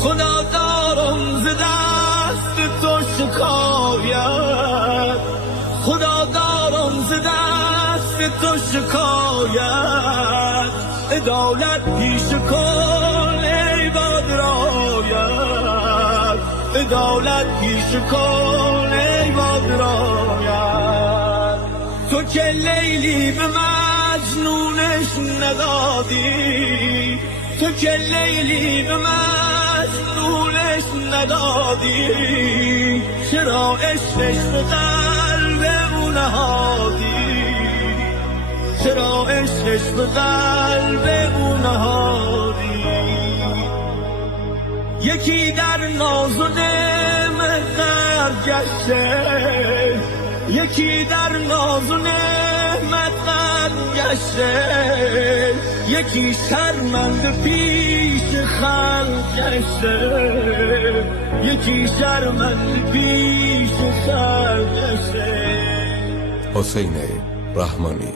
خدا دارم ز دست تو شکایت، خدا دارم ز دست تو شکایت، عدالت پیش کن ای بادرایت، عدالت پیش کن ای بادرایت. تو که لیلی به مجنونش ندادی، تو که لیلی به مجنونش ندادی، چرا عشقش به قلب او نهادی، چرا عشقش به قلب او نهادی. یکی در ناز و نعمت غرق گشته، یکی در ناز و نعمت غرق گشته، یکی شرمنده پیش خلق گشته، یکی شرمنده پیش خلق گشته. حسین رحمانی